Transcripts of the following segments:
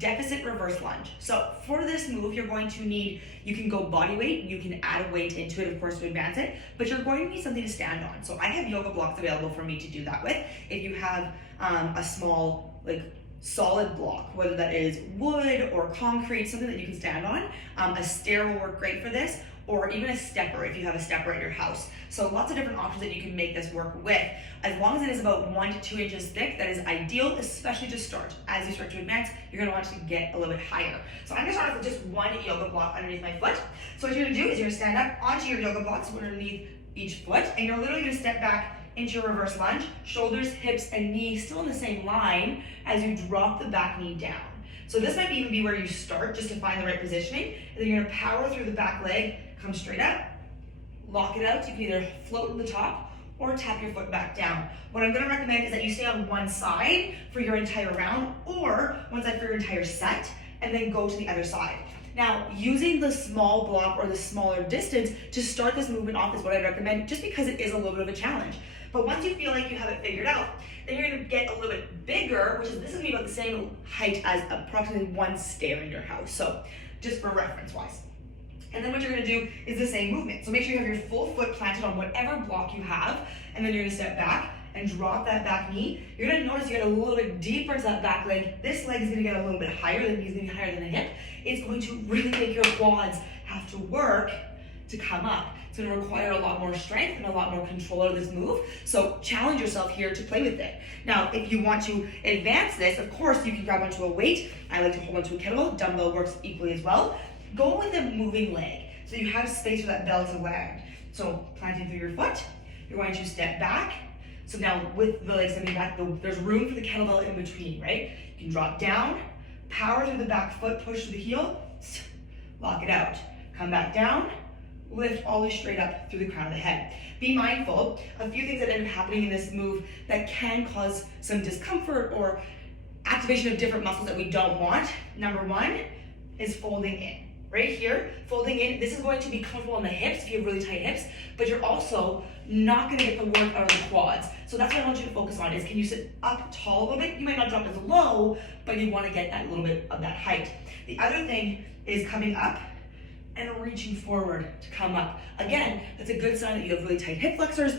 deficit reverse lunge. So for this move, you're going to need, you can go body weight, you can add a weight into it, of course, to advance it, but you're going to need something to stand on. So I have yoga blocks available for me to do that with. If you have a small, solid block, whether that is wood or concrete, something that you can stand on, a stair will work great for this, or even a stepper if you have a stepper at your house. So lots of different options that you can make this work with. As long as it is about 1 to 2 inches thick, that is ideal, especially to start. As you start to advance, you're gonna want to get a little bit higher. So I'm gonna start off with just one yoga block underneath my foot. So what you're gonna do is you're gonna stand up onto your yoga blocks underneath each foot, and you're literally gonna step back into your reverse lunge, shoulders, hips, and knees still in the same line as you drop the back knee down. So this might even be where you start, just to find the right positioning, and then you're gonna power through the back leg, come straight up, lock it out. You can either float to the top or tap your foot back down. What I'm gonna recommend is that you stay on one side for your entire round, or one side for your entire set, and then go to the other side. Now, using the small block or the smaller distance to start this movement off is what I recommend, just because it is a little bit of a challenge. But once you feel like you have it figured out, then you're gonna get a little bit bigger, which is, this is gonna be about the same height as approximately one stair in your house. So just for reference wise. And then what you're gonna do is the same movement. So make sure you have your full foot planted on whatever block you have, and then you're gonna step back and drop that back knee. You're gonna notice you get a little bit deeper into that back leg. This leg is gonna get a little bit higher, the knee's gonna be higher than the hip. It's going to really make your quads have to work to come up. It's gonna require a lot more strength and a lot more control of this move. So challenge yourself here to play with it. Now, if you want to advance this, of course, you can grab onto a weight. I like to hold onto a kettlebell. Dumbbell works equally as well. Go with a moving leg, so you have space for that bell to land. So planting through your foot, you're going to step back. So now with the legs coming back, there's room for the kettlebell in between, right? You can drop down, power through the back foot, push through the heel, lock it out. Come back down, lift all the way straight up through the crown of the head. Be mindful, a few things that end up happening in this move that can cause some discomfort or activation of different muscles that we don't want. Number one is folding in. Right here, folding in, this is going to be comfortable in the hips if you have really tight hips, but you're also not gonna get the work out of the quads. So that's what I want you to focus on is, can you sit up tall a little bit? You might not drop as low, but you wanna get that little bit of that height. The other thing is coming up and reaching forward to come up. Again, that's a good sign that you have really tight hip flexors.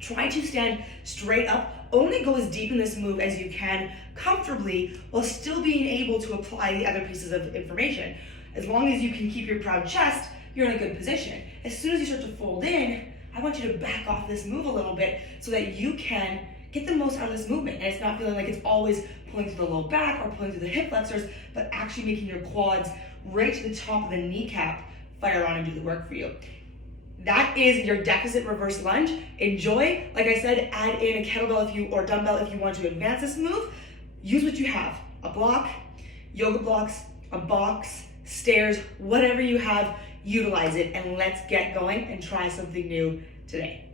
Try to stand straight up. Only go as deep in this move as you can comfortably while still being able to apply the other pieces of information. As long as you can keep your proud chest, you're in a good position. As soon as you start to fold in, I want you to back off this move a little bit so that you can get the most out of this movement. And it's not feeling like it's always pulling through the low back or pulling through the hip flexors, but actually making your quads right to the top of the kneecap fire on and do the work for you. That is your deficit reverse lunge. Enjoy. Like I said, add in a kettlebell or dumbbell if you want to advance this move. Use what you have. A block, yoga blocks, a box, stairs, whatever you have, utilize it, and let's get going and try something new today.